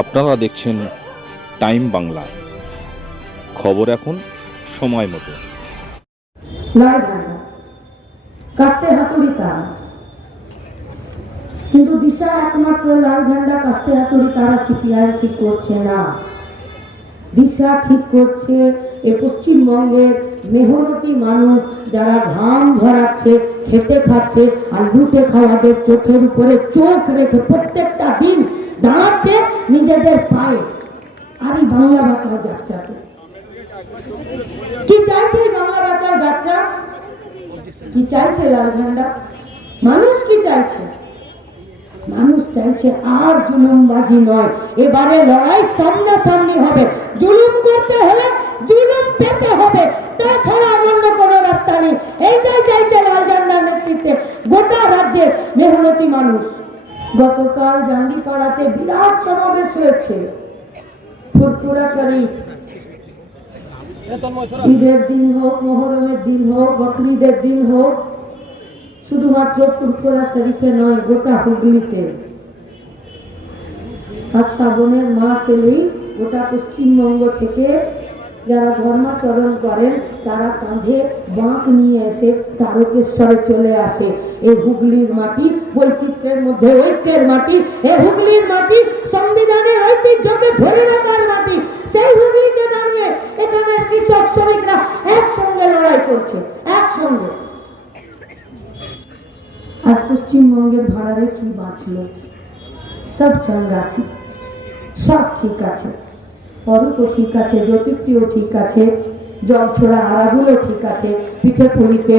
আপনারা দেখছেন টাইম বাংলা, খবর এখন সময় মতো। লাল ঝান্ডা কাস্তে হাতুড়ি তারা, কিন্তু দিশা একমাত্র লাল ঝান্ডা কাস্তে হাতুড়ি তারা সিপিআই ঠিক করছে না। দিশা ঠিক করছে এই পশ্চিমবঙ্গের মেহনতি মানুষ যারা ঘাম ঝরাচ্ছে, খেটে খাচ্ছে, আর লুটে খাওয়াদের চোখের উপরে চোখ রেখে প্রত্যেকটা দিন দাঁড়াচ্ছে নিজেদের পায়ে। আর এই বাংলা বাঁচাও যাত্রাকে কি চাইছে? এই বাংলা বাঁচাও যাত্রা কি চাইছে? লাল ঝান্ডা মানুষ কি চাইছে? মানুষ চাইছে আর জুলুমবাজি নয়, এবারে লড়াই সামনাসামনি হবে। জুলুম করতে হলে জুলুম পেতে হবে, তাছাড়া অন্য কোনো রাস্তা নেই। এইটাই চাইছে লাল ঝান্ডার নেতৃত্বে গোটা রাজ্যের মেহনতি মানুষ। গতকাল জান্ডিপাড়াতে বিরাট সমাবেশ হয়েছে। ফুরফুরা শরীফ, ঈদের দিন হোক, মহরমের দিন হোক, বকরিদের দিন হোক, শুধুমাত্র ফুরফুরা শরীফে নয়, গোটা হুগলিতে। আর শ্রাবণের মাস এলেই গোটা পশ্চিমবঙ্গ থেকে যারা ধর্মাচরণ করেন তারা কাঁধে বাঁক নিয়ে এসে তারকেশ্বরে চলে আসে। এই হুগলির মাটি বৈচিত্র্যের মধ্যে ঐক্যের মাটি, এই হুগলির মাটি সংবিধানের ঐতিহ্যকে ধরে রাখার মাটি। সেই হুগলিতে দাঁড়িয়ে এখানে কৃষক শ্রমিকরা একসঙ্গে লড়াই করছে, একসঙ্গে। আর পশ্চিমবঙ্গের ভাড়ারে কি বাঁচল? সব চঙ্গাসি, সব ঠিক আছে, অরূপও ঠিক আছে, জ্যোতিপ্রিয় ঠিক আছে, জগছোড়া আরাগুলো ঠিক আছে, পিঠে পুলিতে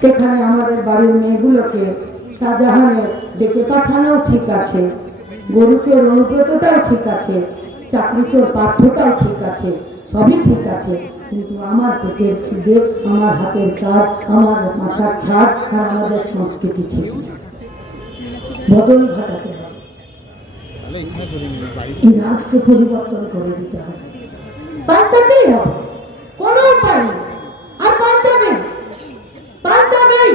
সেখানে আমাদের বাড়ির মেয়েগুলোকে শাহজাহানের ডেকে পাঠানোও ঠিক আছে, গরুচোর অনুব্রতটাও ঠিক আছে, চাকরিচোর পার্থটাও ঠিক আছে, সবই ঠিক আছে। কিন্তু আমার পেটের খিদে, আমার হাতের কাজ, আমার মাথার ছাদ আর আমাদের সংস্কৃতি ঠিক বদল ঘটাতে হবে। এই রাজকে পরিবর্তন করে দিতে হবে, পাল্টাতেই হবে, কোনো উপায় নেই। আর পাল্টাবে, পাল্টাবেই।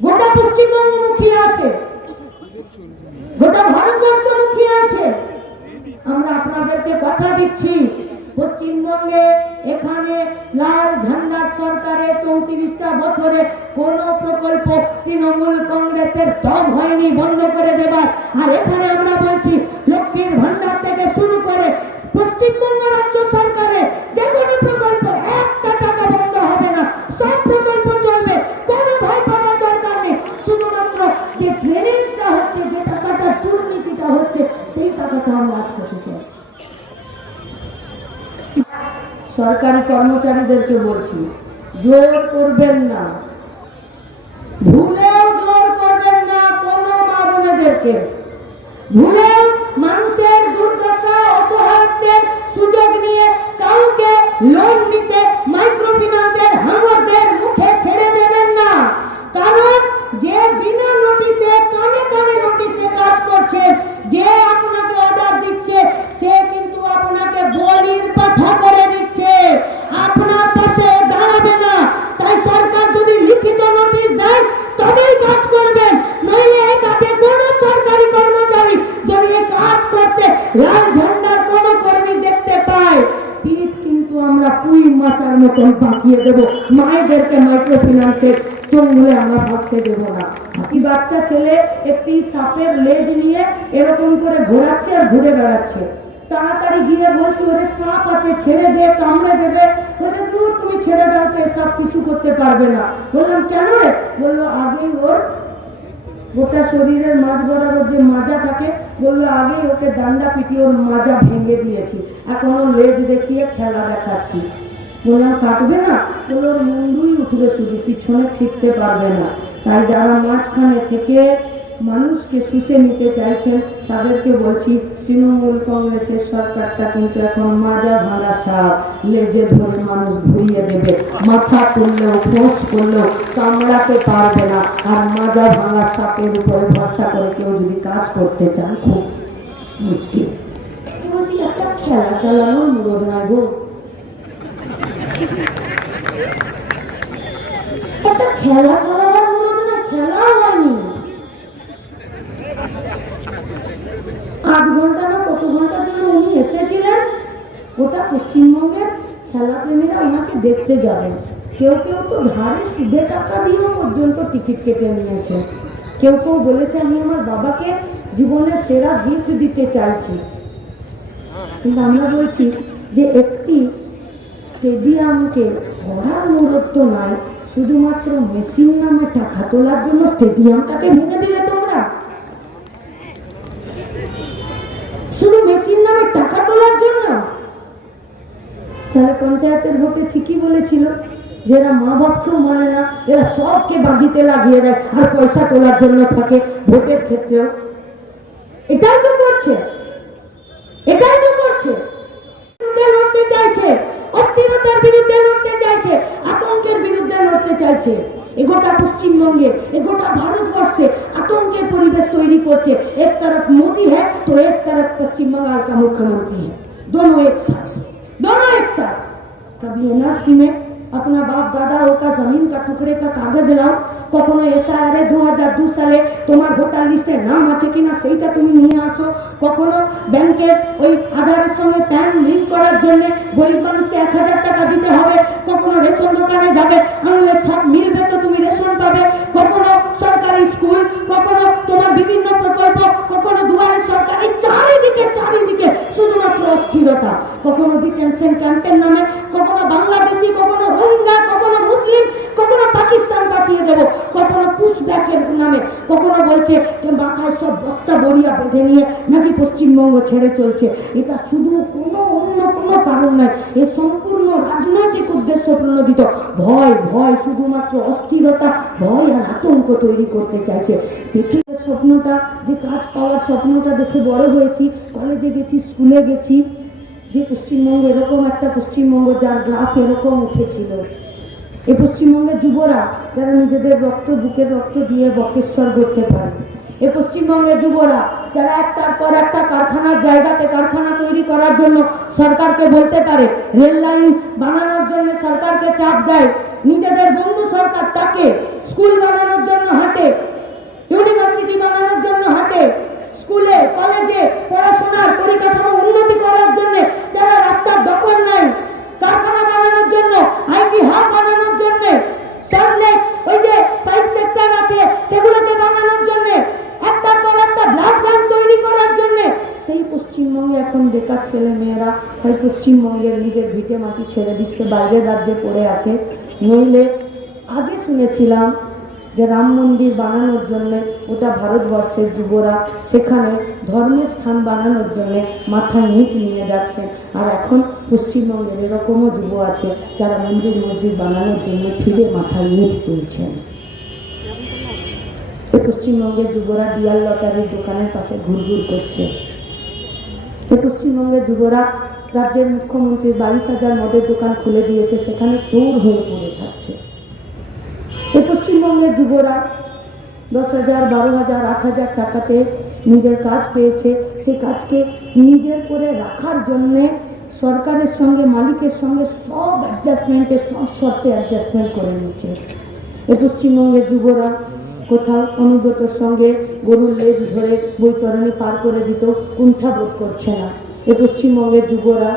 গোটা পশ্চিমবঙ্গ মুখিয়ে আছে, গোটা ভারতবর্ষ মুখিয়ে আছে। আমরা আপনাদেরকে কথা দিচ্ছি, পশ্চিমবঙ্গে এখানে লাল ঝান্ডার সরকারের 34টা বছরে কোন প্রকল্প তৃণমূল কংগ্রেসের দম হয়নি বন্ধ করে দেবার। আর এখানে আমরা বলছি লক্ষ্মীর ভান্ডার থেকে শুরু করে পশ্চিমবঙ্গ রাজ্য সরকারের যে কোনো প্রকল্প একটা টাকা বন্ধ হবে না, সব প্রকল্প চলবে, কোনো ভয় পাওয়ার দরকার নেই। শুধুমাত্র যে ড্রেনেজটা হচ্ছে, যে টাকাটা দুর্নীতিটা হচ্ছে, সেই টাকাটা আমরা আটকাতে চাইছি। সরকারি কর্মচারীদেরকে বলছি, জোর করবেন না, ভুলেও জোর করবেন না কোনো মা বোনেদেরকে। ভুলেও মানুষের দুর্দশা অসহায়ত্বের সুযোগ নিয়ে কাউকে লোন নিতে মাইক্রোফিন্যান্সের হাঙরদের মুখে ছেড়ে দেবেন না। কারণ যে বিনা নোটিশে, কানে কানে নোটিশে কাজ করছে, যে আপনাকে অর্ডার দিচ্ছে, সে কিন্তু আপনাকে বলির পাঠা করে দিচ্ছে, আপনার পাশে দাঁড়াবে না। তাই সরকার যদি লিখিত নোটিশ দেয় তবেই কাজ করবেন, নইলে এই কাজে কোনো সরকারি কর্মচারী যদি কাজ করতে লাল ঝান্ডার কোনো কর্মী দেখতে পায়, পিঠ কিন্তু আমরা পুই মাচার মতন পাকিয়ে দেব। মায়েদেরকে মাইক্রোফিন্যান্সের চোখগুলো আমরা ভাবতে দেব না। হাতি বাচ্চা ছেলে একটি সাপের লেজ নিয়ে এরকম করে ঘোরাচ্ছে আর ঘুরে বেড়াচ্ছে। তাড়াতাড়ি গিয়ে বলছি, ওরে সাপ আছে, ছেড়ে দে, কামড়ে দেবে। বলছে, দূর, তুমি ছেড়ে দাও তো, সাপ কিছু করতে পারবে না। বললাম, কেন রে? বললো, আগেই ওর গোটা শরীরের মাঝ বরাবর যে মাজা থাকে, বললো আগেই ওকে ডান্ডা পিটিয়ে ওর মাজা ভেঙে দিয়েছি, এখন ওর লেজ দেখিয়ে খেলা দেখাচ্ছি। বললাম, কাটবে না? বললো, ওর মুন্ডুই উঠবে, শুধু পিছনে ফিরতে পারবে না। তাই যারা মাঝখানে থেকে মানুষকে শুষে নিতে চাইছেন তাদেরকে বলছি, তৃণমূল কংগ্রেসের সরকারটা কিন্তু এখন মাজা ভাঙা সাপ, লেজে ধরে মানুষ ঘুরিয়ে দেবে, মাথা তুললেও ফোঁস করলেও কামড়াতে পারবে না। আর মাজা ভাঙা সাপের উপরে ভরসা করে কেউ যদি কাজ করতে চান, খুব মুশকিল। বলছি, একটা খেলা চালানোর অনুরোধ নাই গো, একটা খেলা চালাবার অনুরোধ না, খেলা হয়নি। 8 গোটা পশ্চিমবঙ্গের খেলাপ্রেমীরা ওনাকে দেখতে যাবেন। কেউ কেউ তো ধারে সুদে টাকা দিয়েও পর্যন্ত টিকিট কেটে নিয়েছে। কেউ কেউ বলেছে আমি আমার বাবাকে জীবনের সেরা গিফট দিতে চাইছি। কিন্তু আমরা বলছি যে একটি স্টেডিয়ামকে গড়ার মুহূর্ত নয়, শুধুমাত্র মেসির নামে টাকা তোলার জন্য স্টেডিয়ামটাকে ভেঙে দিলে তোমরা। শুধু মেসির নামে টাকা তোলার জন্য। তাহলে পঞ্চায়েতের ভোটে ঠিকই বলেছিল যে এরা মা বাপকেও মানে না, এরা সবকে বাজিতে লাগিয়ে দেয় আর পয়সা তোলার জন্য থাকে ভোটের ক্ষেত্রেও। এটাই তো করছে, এটাই তো করছে। লড়তে চাইছে, অস্থিরতার বিরুদ্ধে লড়তে চাইছে, আতঙ্কের বিরুদ্ধে লড়তে চাইছে। এগোটা পশ্চিমবঙ্গে, এগোটা ভারতবর্ষে আতঙ্কের পরিবেশ তৈরি করছে। এক तरफ मोदी है तो एक तरफ पश्चिम बंगाल का मुख्यमंत्री है, दोनों एक साथ, दोनों एक साथ। कभी एनआरसी में अपना बाप दादा का जमीन का टुकड़े का कागज लाओ, কখনো এসআইআর 2002 সালে তোমার ভোটার লিস্টে নাম আছে কিনা সেইটা তুমি নিয়ে আসো, কখনো ব্যাংকের ওই আধারের সঙ্গে প্যান লিংক করার জন্য গরিব মানুষকে 1000 টাকা দিতে হবে, কখনো রেশন দোকানে যাবে আঙুলের ছাপ মিলবে তো তুমি রেশন পাবে, কখনো সরকারি স্কুল, কখনো তোমার বিভিন্ন প্রকল্প, কখনো দুয়ারে সরকারি, চারিদিকে চারিদিকে শুধুমাত্র অস্থিরতা। কখনো ডিটেনশন ক্যাম্পের নামে, কখনো বাংলাদেশি, কখনো রোহিঙ্গা, কখনো মুসলিম, কখনো পাকিস্তান পাঠিয়ে দেবো, কখনো পুশব্যাকের নামে, কখনো বলছে যে মাথায় সব বস্তা বরিয়া বেঁধে নিয়ে নাকি পশ্চিমবঙ্গ ছেড়ে চলছে। এটা শুধু কোনো অন্য কোনো কারণ নয়, এ সম্পূর্ণ রাজনৈতিক উদ্দেশ্য প্রণোদিত। ভয় ভয়, শুধুমাত্র অস্থিরতা, ভয় আর আতঙ্ক তৈরি করতে চাইছে। পৃথিবীর স্বপ্নটা, যে কাজ পাওয়ার স্বপ্নটা দেখে বড় হয়েছি, কলেজে গেছি, স্কুলে গেছি, যে পশ্চিমবঙ্গ এরকম একটা পশ্চিমবঙ্গ যার গ্রাফ এরকম উঠেছিল। এই পশ্চিমবঙ্গের যুবরা যারা নিজেদের রক্ত, বুকের রক্ত দিয়ে বকেশ্বর করতে পারে, এই পশ্চিমবঙ্গের যুবরা যারা একটার পর একটা কারখানার জায়গাতে কারখানা তৈরি করার জন্য সরকারকে বলতে পারে, রেল লাইন বানানোর জন্য সরকারকে চাপ দেয়, নিজেদের বন্ধু সরকার তাকে স্কুল বানানোর জন্য হাঁটে, ইউনিভার্সিটি বানানোর জন্য হাঁটে, স্কুলে কলেজে পড়াশোনার পরিকাঠামো উন্নতি করার জন্য যারা রাস্তার দখল নেয়, কারখানা বানানোর জন্য, আইটি হাব বানানোর জন্য, সল্টলেক ওই যে পাইপ সেক্টর আছে সেগুলোকে বানানোর জন্য, একটার পর একটা ব্লাড ব্যাংক তৈরি করার জন্য, সেই পশ্চিমবঙ্গে এখন বেকার ছেলে মেয়েরা হয় পশ্চিমবঙ্গের নিজের ভিটে মাটি ছেড়ে দিচ্ছে, বাইরের রাজ্যে পড়ে আছে। নইলে আগে শুনেছিলাম যে রাম মন্দির বানানোর জন্যে ওটা ভারতবর্ষের যুবরা সেখানে ধর্মের স্থান বানানোর জন্যে মাথায় ইট নিয়ে যাচ্ছেন। আর এখন পশ্চিমবঙ্গের এরকমও যুব আছে যারা মন্দির মসজিদ বানানোর জন্য ফিরে মাথায় ইট তুলছেন। এই পশ্চিমবঙ্গের যুবরা ডিয়ার লটারির দোকানের পাশে ঘুরঘুর করছে। এই পশ্চিমবঙ্গের যুবরা রাজ্যের মুখ্যমন্ত্রী 22,000 মদের দোকান খুলে দিয়েছে, সেখানে ট্যুর হয়ে পড়ে থাকছে। এই পশ্চিমবঙ্গের যুবরা 10,000, 12,000, 8,000 টাকাতে নিজের কাজ পেয়েছে, সেই কাজকে নিজের করে রাখার জন্যে সরকারের সঙ্গে, মালিকের সঙ্গে সব অ্যাডজাস্টমেন্টে, সব শর্তে অ্যাডজাস্টমেন্ট করে নিচ্ছে। এই পশ্চিমবঙ্গের যুবরা কোথাও অনুব্রতর সঙ্গে গরুর লেজ ধরে বৈতরণী পার করে দিত, কুণ্ঠাবোধ করছে না। এই পশ্চিমবঙ্গের যুবরা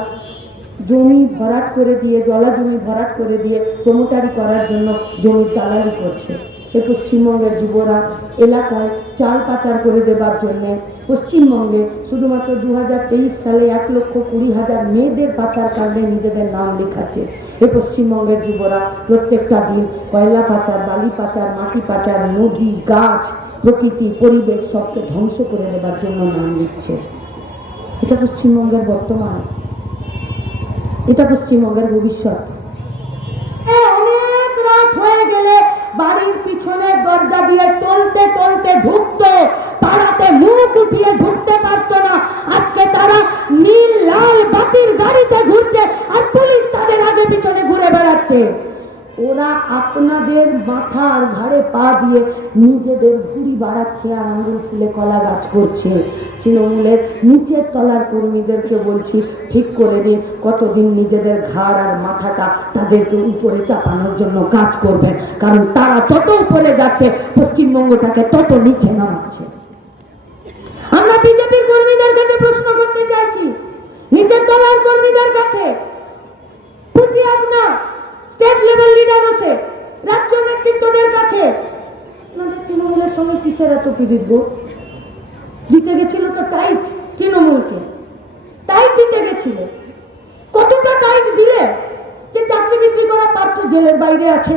জমি ভরাট করে দিয়ে, জলা জমি ভরাট করে দিয়ে প্রমোটারি করার জন্য জমির দালালি করছে। এই পশ্চিমবঙ্গের যুবরা এলাকায় চাল পাচার করে দেবার জন্যে পশ্চিমবঙ্গে শুধুমাত্র 2023 সালে 1,20,000 মেয়েদের পাচার কাণ্ডে নিজেদের নাম লেখাচ্ছে। এই পশ্চিমবঙ্গের যুবরা প্রত্যেকটা দিন কয়লা পাচার, বালি পাচার, মাটি পাচার, নদী, গাছ, প্রকৃতি, পরিবেশ সবকে ধ্বংস করে দেবার জন্য নাম লিখছে। এটা পশ্চিমবঙ্গের বর্তমান, এটা পশ্চিমবঙ্গের ভবিষ্যৎ। অনেক রাত হয়ে গেলে বাড়ির পিছনে দরজা দিয়ে টলতে টলতে ঢুকতো, পাড়াতে মুখ উঠিয়ে ঢুকতে পারতো না। আজকে তারা নীল লাল বাতির গাড়িতে ঘুরছে আর পুলিশ তাদের আগে পিছনে ঘুরে বেড়াচ্ছে। ওরা আপনাদের মাথা আর ঘাড়ে পা দিয়ে নিজেদের ঘুড়ি বাড়াচ্ছে আর আঙুল ফুলে কলা গাছ করছে। তৃণমূলের নিচের তলার কর্মীদেরকে বলছি, ঠিক করে দিন কতদিন নিজেদের ঘাড় আর মাথাটা তাদেরকে উপরে চাপানোর জন্য কাজ করবেন, কারণ তারা যত উপরে যাচ্ছে পশ্চিমবঙ্গটাকে তত নিচে নামাচ্ছে। আমরা বিজেপির কর্মীদের কাছে প্রশ্ন করতে চাইছি, নিচের তলার কর্মীদের কাছে, পুঁজি আপনার স্টেট লেভেল লিডার আছে, রাজ্য নেতৃত্বদের কাছে। আপনাদের তৃণমূলের সঙ্গে কিসের এত পিড়িত গো? দিতে গেছিল তো টাইট, তৃণমূলকে টাইট দিতে গেছিল। কতটা টাইট দিলে যে চাকরি বিক্রি করা পার্থ জেলের বাইরে আছে?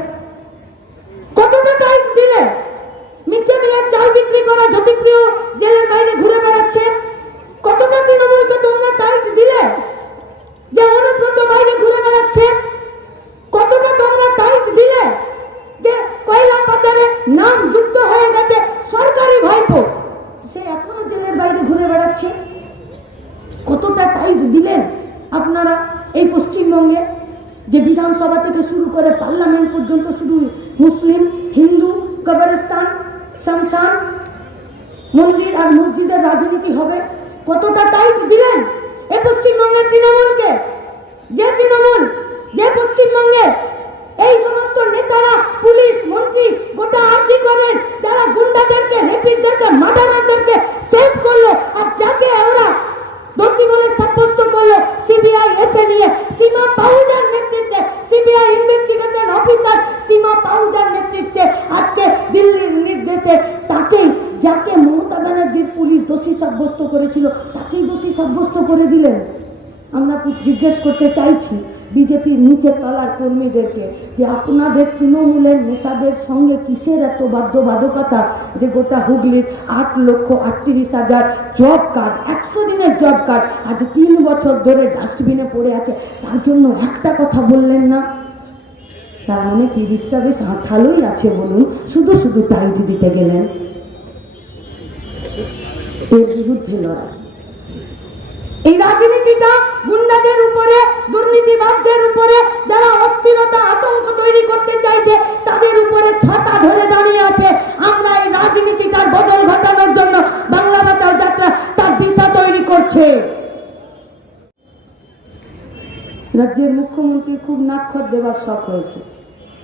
কতটা টাইট দিলে মিড ডে মিলের চাল বিক্রি করা জ্যোতিপ্রিয় জেলের বাইরে ঘুরে বেড়াচ্ছে? কতটা তৃণমূলকে তোমরা টাইট দিলে যে অনুব্রত বাইরে ঘুরে বেড়াচ্ছে? কতটা তোমরা টাইট দিলে যে কয়লা পাচারে নাম যুক্ত হয়ে গেছে সরকারি ভাইপো, সে এখনো জেলের বাইরে ঘুরে বেড়াচ্ছে? কতটা টাইট দিলেন আপনারা এই পশ্চিমবঙ্গে, যে বিধানসভা থেকে শুরু করে পার্লামেন্ট পর্যন্ত শুধু মুসলিম, হিন্দু, কবরস্থান, শ্মশান, মন্দির আর মসজিদের রাজনীতি হবে? কতটা টাইট দিলেন এই পশ্চিমবঙ্গের তৃণমূলকে? যে তৃণমূল, যে পশ্চিমবঙ্গে এই সমস্ত নেতারা, পুলিশ, মন্ত্রী, গোটা আর্জি করেন, যারা গুন্ডাদেরকে, রেপিস্টদেরকে, মার্ডারারদেরকে সেভ করলো, আর যাকে ওরা দোষী বলে সাব্যস্ত করলো সিবিআই এসে নিয়ে, সীমা পাহুজার নেতৃত্বে, সিবিআই ইনভেস্টিগেশন অফিসার সীমা পাহুজার নেতৃত্বে আজকে দিল্লির নির্দেশে তাকেই, যাকে মমতা ব্যানার্জির পুলিশ দোষী সাব্যস্ত করেছিল, তাকেই দোষী সাব্যস্ত করে দিলেন। আমরা জিজ্ঞেস করতে চাইছি বিজেপির নিচের তলার কর্মীদেরকে যে আপনাদের তৃণমূলের নেতাদের সঙ্গে কিসের এত বাধ্যবাধকতা যে গোটা হুগলির 8,38,000 জব কার্ড, 100 দিনের জব কার্ড আজ 3 বছর ধরে ডাস্টবিনে পড়ে আছে, তার জন্য একটা কথা বললেন না? তার মানে পীড়িতটা বেশ আঠালোই আছে বলুন, শুধু শুধু টাইট দিতে গেলেন। এর বিরুদ্ধে লড়াই, এই রাজনীতিটা গুন্ডাদের উপরে, দুর্নীতিবাজদের উপরে, যারা অস্থিরতা, আতঙ্ক তৈরি করতে চাইছে তাদের উপরে ছাতা ধরে দাঁড়িয়ে আছে। আমরা এই রাজনীতিটার বদল ঘটানোর জন্য বাংলা বাঁচাও যাত্রা তার দিশা তৈরি করছে। রাজ্যের মুখ্যমন্ত্রী খুব নাক্ষর দেবার শখ হয়েছে,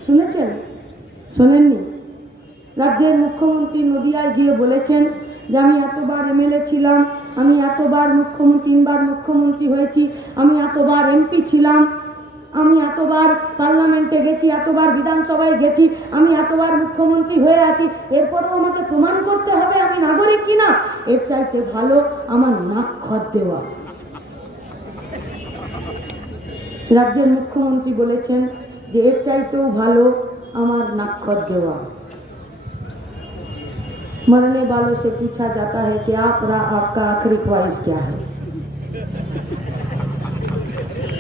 শুনেছেন? শোনেননি? রাজ্যের মুখ্যমন্ত্রী নদিয়ায় গিয়ে বলেছেন যে আমি এতবার এমএলএ ছিলাম, আমি এতবার মুখ্যমন্ত্রী, 3 বার মুখ্যমন্ত্রী হয়েছি, আমি এতবার এমপি ছিলাম, আমি এতবার পার্লামেন্টে গেছি, এতবার বিধানসভায় গেছি, আমি এতবার মুখ্যমন্ত্রী হয়ে আছি, এরপরেও আমাকে প্রমাণ করতে হবে আমি নাগরিক কিনা? এর চাইতে ভালো আমার নাক্ষর দেওয়া। রাজ্যের মুখ্যমন্ত্রী বলেছেন যে এর চাইতেও ভালো আমার নাক্ষর দেওয়া। मरने वालों से पूछा जाता है कि आपका आखिरी ख्वाहिश क्या है?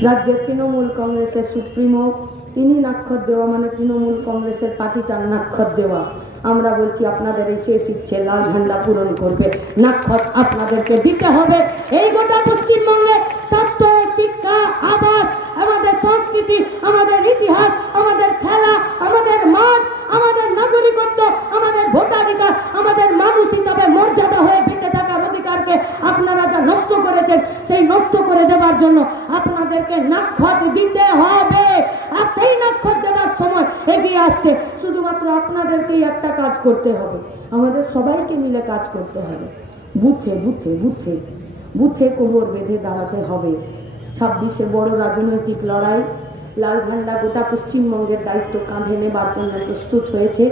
রাজ্যের তৃণমূল কংগ্রেসের সুপ্রিমো তিনি নাক্ষর দেওয়া মানে তৃণমূল কংগ্রেসের পার্টিটার নাক্ষর দেওয়া। আমরা বলছি আপনাদের এই শেষ ইচ্ছে লাল ঝান্ডা পূরণ করবে, নাক্ষর আপনাদেরকে দিতে হবে। এই গোটা পশ্চিমবঙ্গে স্বাস্থ্য, শিক্ষা, আবাস, আমাদের সংস্কৃতি, আমাদের ইতিহাস, আমাদের খেলা, আমাদের মাঠ, আমাদের নাগরিকত্ব, আমাদের ভোটাধিকার, আমাদের মানুষ হিসাবে মর্যাদা হয়ে বেঁচে থাকার অধিকারকে আপনারা যা নষ্ট করেছেন, সেই নষ্ট করে দেওয়ার জন্য আপনাদেরকে নাক্ষর দিতে হবে। আর সেই নাক্ষর দেওয়ার সময় এগিয়ে আসছে। শুধুমাত্র আপনাদেরকেই একটা কাজ করতে হবে, আমাদের সবাইকে মিলে কাজ করতে হবে। বুথে বুথে বুথে বুথে কোমর বেঁধে দাঁড়াতে হবে। 26-এ বড় রাজনৈতিক লড়াই, লাল ঝান্ডা গোটা পশ্চিমবঙ্গের দায়িত্ব কাঁধে নেবার জন্য প্রস্তুত হয়েছে।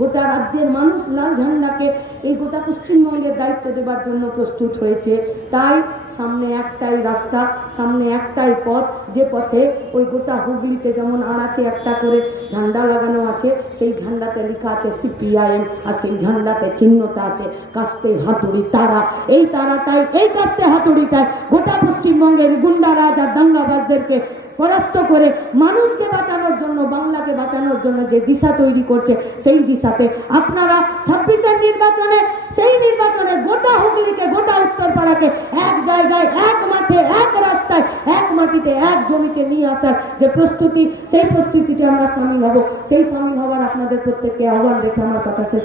গোটা রাজ্যের মানুষ লাল ঝান্ডাকে এই গোটা পশ্চিমবঙ্গের দায়িত্ব দেবার জন্য প্রস্তুত হয়েছে। তাই সামনে একটাই রাস্তা, সামনে একটাই পথ, যে পথে ওই গোটা হুগলিতে যেমন আড়াচে একটা করে ঝান্ডা লাগানো আছে, সেই ঝান্ডাতে লেখা আছে CPIM, আর সেই ঝান্ডাতে চিহ্নটা আছে কাস্তে হাতুড়ি তারা। এই তারাটাই, এই কাস্তে হাতুড়িটাই গোটা পশ্চিমবঙ্গের গুন্ডারাজ আর দাঙ্গাবাজদেরকে পরাস্ত করে মানুষকে বাঁচানোর জন্য, বাংলাকে বাঁচানোর জন্য যে দিশা তৈরি করছে, সেই দিশাতে আপনারা 26-এর নির্বাচনে, সেই নির্বাচনে গোটা হুগলিকে, গোটা উত্তরপাড়াকে এক জায়গায়, এক মাঠে, এক রাস্তায়, এক মাটিতে, এক জমিতে নিয়ে আসার যে প্রস্তুতি, সেই প্রস্তুতিতে আমরা সামিল হব। সেই সামিল হওয়ার আপনাদের প্রত্যেককে আহ্বান রেখে আমার কথা শেষ।